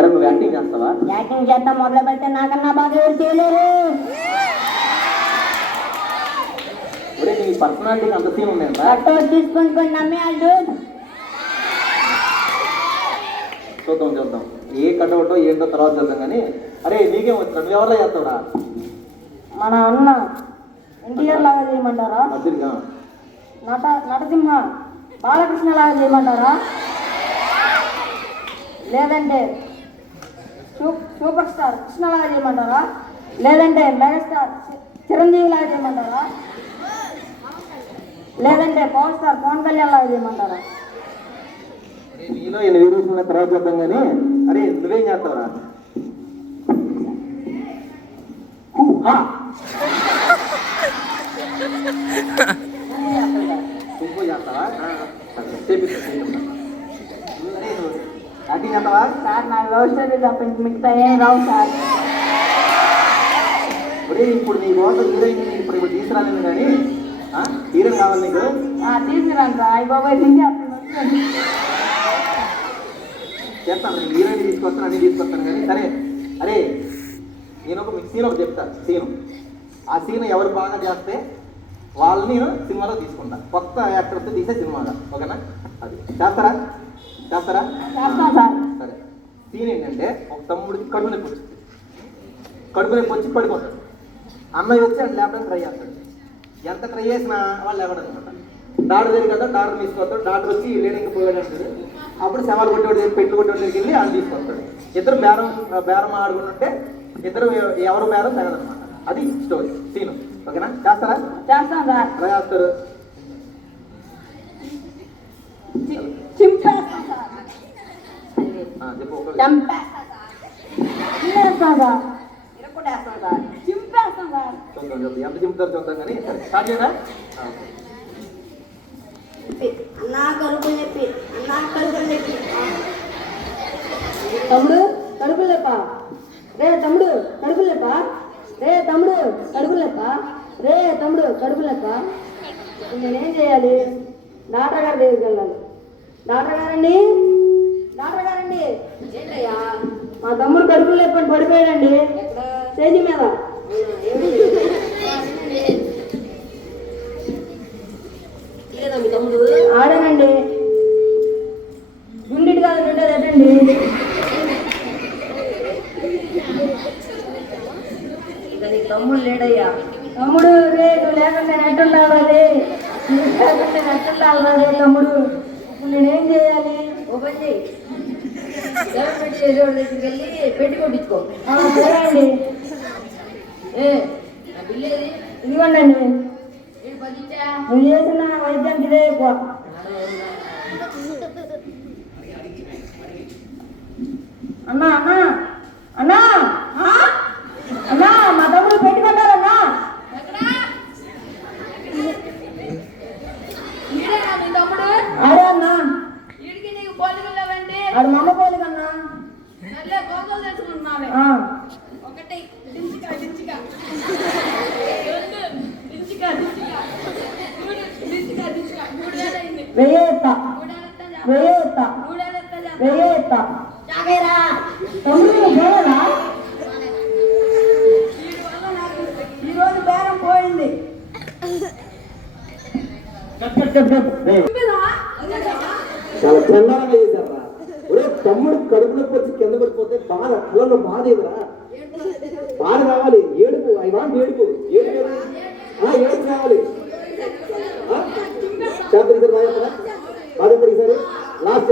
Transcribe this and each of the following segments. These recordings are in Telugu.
నువ్వు యాక్టింగ్ చేస్తావా? యాక్టింగ్ చేస్తా మొదలు పెడితే నాకన్నా బాగా ఎవరు చేయలేరు. ఒరే నీ పర్సనాలిటీకి అంత సీన్ ఉందా? కట్టోడు తీసుకొని కొన్ని నమ్మేయాడు. చూద్దాం ఏ కటౌటో ఏంటో తర్వాత చూద్దాం కానీ. అరే నీకేం వచ్చా? నువ్వు ఎవరో చేస్తావురా? మన అన్న ఎన్టీఆర్ లాగా చేయమంటారా? అదిగా నటసింహ బాలకృష్ణ లాగా చేయమంటారా? లేదంటే సూపర్ స్టార్ కృష్ణ లాగా చేయమంటారా? లేదంటే మెగాస్టార్ చిరంజీవి లాగా చేయమంటారా? లేదంటే పవర్ స్టార్ పవన్ కళ్యాణ్ లాగా చేయమంటారా? నీలో ఎన్ని వీడియోస్ ఉన్న తర్వాత చూద్దాం కానీ. అరే నువ్వేం చేస్తావురా? తుంపు చేస్తావా? యాక్టింగ్ చేస్తావా? సార్ నా లవ్ స్టోరీ తప్ప మిగతా ఏం రావు సార్. ఒరే ఇప్పుడు నీ కోసం హీరోయిన్ ఇప్పుడు తీసుకురాలేదు కానీ హీరోయిన్ కావాలి నీకు? తీసుకురాను సార్. అయ్యి బాబాయ్ తింటే చేస్తాను. హీరోయిన్ తీసుకొస్తాను, అన్నీ తీసుకొస్తాను కానీ. సరే అరే నేను ఒక సీన్ ఒకటి చెప్తాను. సీను ఆ సీన్ ఎవరు బాగా చేస్తే వాళ్ళని నేను సినిమాలో తీసుకుంటా. కొత్త యాక్టర్తో తీసే సినిమాగా. ఓకేనా? అది చేస్తారా? చేస్తాను సార్. సరే సీన్ ఏంటంటే ఒక తమ్ముడికి కడుపు నొప్పి వచ్చింది. కడుపు నొప్పి వచ్చి పడిపోతాడు. అన్నయ్య వచ్చి ఆయన లేపడానికి ట్రై చేస్తాడు. ఎంత ట్రై చేసినా వాళ్ళు లేవడనమాట. డాక్టర్ దగ్గర కదా, డాక్టర్ తీసుకొస్తాడు. డాక్టర్ వచ్చి లేడానికి పోయాడు అంటాడు. అప్పుడు శవాలు కొట్టేవాడు దగ్గర, పెట్లు కొట్టేవాడి దగ్గరికి వెళ్ళి ఆయన తీసుకొస్తాడు. ఇద్దరు బేరం ఆడుకుంటుంటే ఇద్దరు ఎవరు బేరం తెగదనమాట. అది స్టోరీ సీను. ఓకేనా? చేస్తారా? చేస్తాను సార్. ఎలా చేస్తారు? చింపేస్తాను సార్. చెప్పు. చంపేస్తాను సార్. తినేస్తాను సార్. ఇరక్కొట్టేస్తాను సార్. చింపేస్తాను సార్. చూద్దాం ఎంత చింపుతారు చూద్దాం కానీ. స్టార్ట్ చేయరా? అన్నా కడుపు నొప్పి, అన్నా కడుపు నొప్పి. తమ్ముడు కడుపు లేప. రే తమ్ముడు కడుపు లేప. రే తమ్ముడు కడుపు లేప. రే తమ్ముడు కడుపు లేప. నేనేం చేయాలి? డాక్టర్ గారి దగ్గరికి వెళ్ళాలి. డాక్టర్ గారండి, డాక్టర్ గారండి. ఏంటయ్యా? మా తమ్ముడు కడుపు లేపని పడిపోయాడండి స్టేజీ మీద. మీ తమ్ముడు ఆడనండి. గుండెటి కాదు రెండోది అటండి. ఇక నీకు తమ్ముడు లేడయ్యా. తమ్ముడు రే నువ్వు లేకుండా నెట్టుండాలి. లేకుండా నెట్టుండాలి తమ్ముడు. ఇప్పుడు నేనేం చేయాలి? ఓ పని చేయి, గవర్నమెంట్ చేసేవాడి దగ్గరికి వెళ్ళి పెట్టి కొట్టించుకో. సరే అండి. నా బిల్లు ఏది? ఇదిగోండి. నేను 10 ఇచ్చా. నువ్వు చేసిన వైద్యానికి ఇదే ఎక్కువ. అన్నా అన్నా అన్నా అన్నా మా తమ్ముడు పెట్టుకుంటారన్నా. మీ తమ్ముడు అదే అన్నా. వీడికి నీకు పోలికలు లేవండి. ఆడు మా అమ్మ పోలికన్నా. నల్లే గోగలు తెచ్చుకుంటున్నావే. ఒకటి దించిక దించిక, రెండు దించిక దించిక, మూడు దించిక దించిక. 3000 అయింది. వెయ్యేత్త 3000 వెయ్యేత్త 3000 వెయ్యేత్త. జాగేరా. తమ్ముడు పోలేదా? వీడి వల్ల నాకు ఈరోజు బేరం పోయింది. చాలా చందాలంగా చేశారా? ఒరే తమ్ముడు కడుపు నొప్పి వచ్చి కింద పడిపోతే బాధ, కళ్ళలో బాధ ఏదిరా? బాధ కావాలి. ఏడుపు. ఐ వాంట్ ఏడుపు. ఏడుపు కావాలి. చేస్తారు ఇద్దరు బాధ బాధపడి ఈసారి లాస్ట్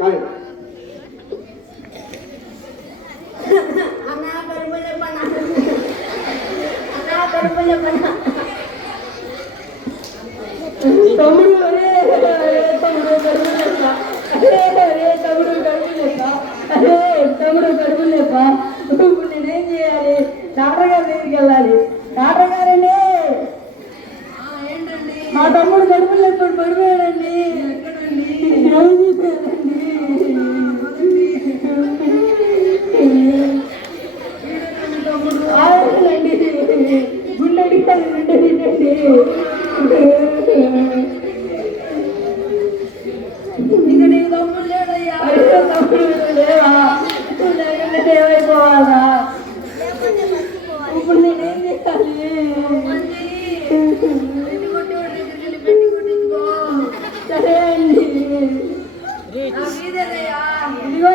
కానీ అన్నా కడుపు లేపన్నా. అన్నా కడుపు లేపన్నా. తమ్ముడు రే తమ్ముడు కడుపు లేప. రే తమ్ముడు కడుపు లేప. అరే తమ్ముడు కడుపు లేప. ఇప్పుడు నేనేం చేయాలి? డాక్టర్ గారి దగ్గరికి వెళ్ళాలి. డాక్టర్ గారండి, ఏంటండి? మా తమ్ముడు కడుపు లేపడి పడిపోయాడండి. గుండె అడిగితే గుండె ఇక నీకు తమ్ముడు లేడయ్యా. తమ్ముడు లేవా?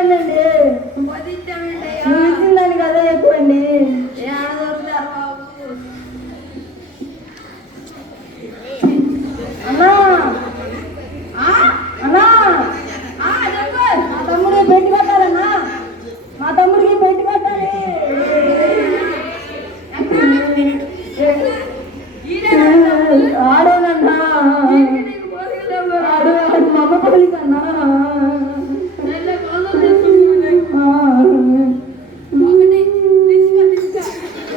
ఎక్కువండి. పొదిచ్చామంటయ్యా. నువ్వు ఇచ్చిన దానికి అదే ఎక్కువండి. ఏ ఆడ దొరుకుతారు బాబు. అన్నా ఆ? అన్నా ఆ, చెప్పు. మా తమ్ముడికి పెట్టి కట్టాలన్నా. మా తమ్ముడికి పెట్టి కట్టాలి. ఆడేనన్నా. నీకు పోలీసులు ఆడు ఆడు మా అమ్మ పోలికన్నా. నెల కోళ్ళు తీసుకుంటున్నాయి. ఒకటి తీసుకో, తీసుకో.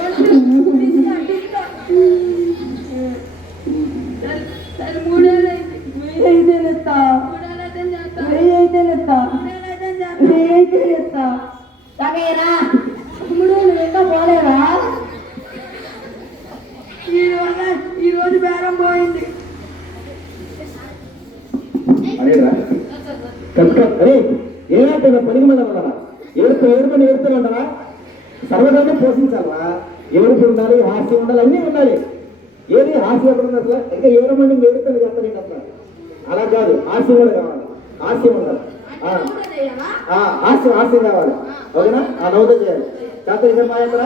రెండు, తీసుకో, తీసుకో. సరే, మూడేళ్ళైంది. వెయ్యి అయితే నెత్తా. మూడేళ్ళైతే చేస్తా. వెయ్యి అయితే నెత్తా. మూడేళ్ళైతే చేస్తా. వెయ్యి అయితే నెత్తా. తాగయ్యరా తమ్ముడు నువ్వు ఇంకా పోలేదా? ఈ రోజు బేరం పోయింది. అరేరా అరే ఏమంటారా పనికి మళ్ళా ఏడుపని ఏడుతామంటారా? సర్వదాన్ని పోషించాలరా. ఏడుపు ఉండాలి, హాస్యం ఉండాలి, అన్నీ ఉండాలి. ఏది హాస్యం ఎక్కడ ఉంది అసలు? ఇంకా ఏడమంది ఏడుతాను చేస్తాను నేను అసలు. అలా కాదు, హాస్యం కూడా కావాలి, హాస్యం ఉండాలి. హాస్యం కావాలి. ఓకేనా? ఆ నవ్వుతో చేయాలి. చేత ఇదే మా యొక్క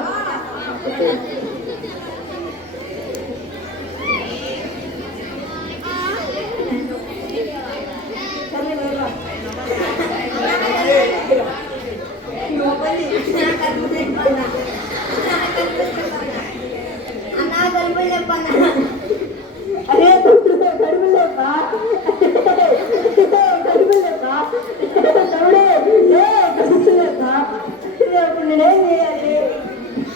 అరే తమ్ముడు కడుపు లేపా. కడుపు లేపా. తమ్ముడే కడుపు లేపా. ఇప్పుడు నేనేం చేయాలి?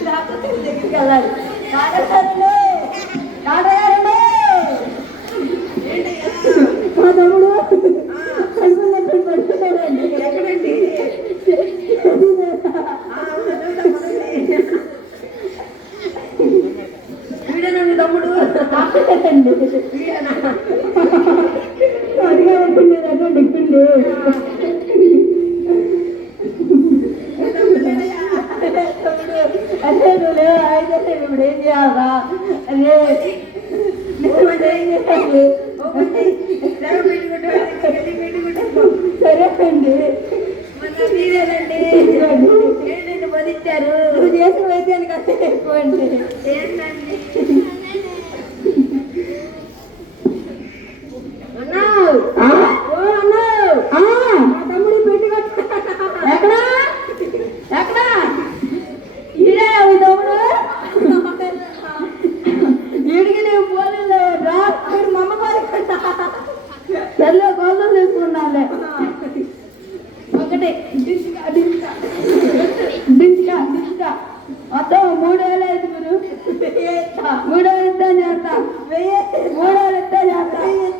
డాక్టర్ దగ్గరికి వెళ్ళాలి. డాక్టర్గారండి, డాక్టర్గారండి. మా తమ్ముడు కడుపు నొప్పి పడుతున్నాడండి. ఎక్కడండి? వీడేనండి తమ్ముడు. డాక్టర్గారండి. అడిగా ఉంటుంది అటువంటి ఇస్తుంది. అదే నువ్వు అయితే ఇప్పుడు ఏం చేయాలా? అదే ఏం చేయాలి? సరే అండి. ఏంటండి పొదిచ్చారు? నువ్వు చేసిన వైద్యానికి అదే ఎక్కువ అండి. ఏంటండి? మా తమ్ముడి పెట్టి ఎక్కడా ఎక్కడా ఈడే మీ తమ్ముడు. ఈడికి నీవు పోలేదు రా. అక్కడ మా అమ్మ పాలి తెల్ల కోసం తీసుకున్నాలే. ఒకటి డించికా డించికా డించికా డించికా మొత్తం 3,000 ఐదుగురు 3,000 ఇద్దా చేస్తా. 3,000 ఇద్దా చేస్తా.